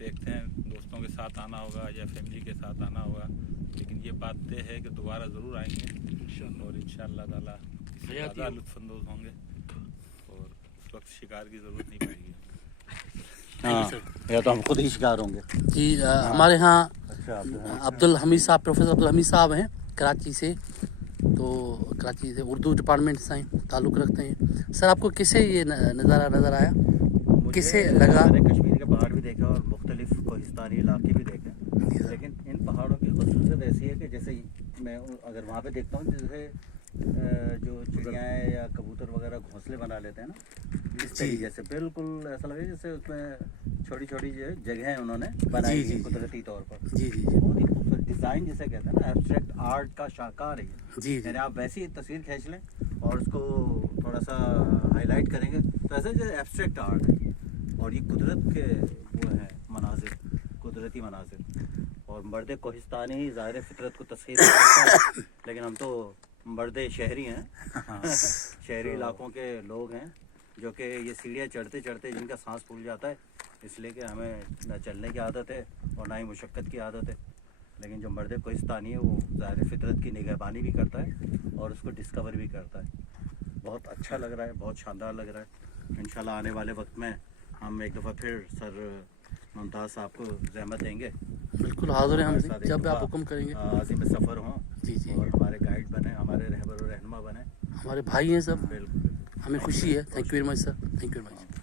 देखते हैं, दोस्तों के साथ आना होगा या फैमिली के साथ आना होगा, लेकिन ये बात तय है कि दोबारा ज़रूर आएंगे और इंशाअल्लाह ताला ज़्यादा लुत्फ़अंदोज़ होंगे और उस वक्त शिकार की ज़रूरत नहीं पड़ेगी। हाँ, या तो हम खुद ही शिकार होंगे जी। हमारे यहाँ अच्छा अब्दुल हमीद साहब, प्रोफेसर अब्दुल हमीद साहब हैं कराची से, तो कराची से उर्दू डिपार्टमेंट से ताल्लुक़ रखते हैं। सर आपको किसे ये नज़ारा नज़र आया, किसे लगा? मैंने कश्मीर के पहाड़ भी देखे और मुख्तलिफ कोहिस्तानी इलाके भी देखे, लेकिन इन पहाड़ों की खूबसूरत ऐसी है कि जैसे मैं अगर वहाँ पे देखता हूँ जैसे जो चिड़ियाँ या कबूतर वगैरह घोंसले बना लेते हैं ना, इस तरीके से बिल्कुल ऐसा लगे जैसे उसमें छोटी छोटी जो जगह उन्होंने बनाई है कुदरती तौर पर। जी जी बहुत ही खूबसूरत डिज़ाइन जिसे कहते हैं ना, एब्स्ट्रैक्ट आर्ट का शाहकार है जी। यानी आप वैसी तस्वीर खींच लें और उसको थोड़ा सा हाईलाइट करेंगे तो ऐसा जैसे एब्स्ट्रैक्ट आर्ट है। और ये कुदरत के वो है मनाजिर, कुदरती मनाजिर। और मर्द कोहिस्तानी ही ज़ाहिर फितरत को तस्हीर करता है, लेकिन हम तो मर्द शहरी हैं शहरी इलाकों के लोग हैं जो कि ये सीढ़ियाँ चढ़ते चढ़ते जिनका सांस फूल जाता है, इसलिए कि हमें न चलने की आदत है और ना ही मुशक्क़त की आदत है। लेकिन जो मर्द कोहिस्तानी है वो ज़ाहिर फितरत की निगहबानी भी करता है और उसको डिस्कवर भी करता है। बहुत अच्छा लग रहा है, बहुत शानदार लग रहा है। इंशाल्लाह आने वाले वक्त में हम एक दफ़ा फिर सर मुमताज़ साहब को ज़हमत देंगे। बिल्कुल हाज़िर हैं हम, जब आप हुक्म करेंगे। आज़िम सफ़र हों जी जी, और हमारे गाइड बने, हमारे रहबर और रहनुमा बने, हमारे भाई हैं सब, बिल्कुल। हमें खुशी है। Thank you very much sir, thank you very much.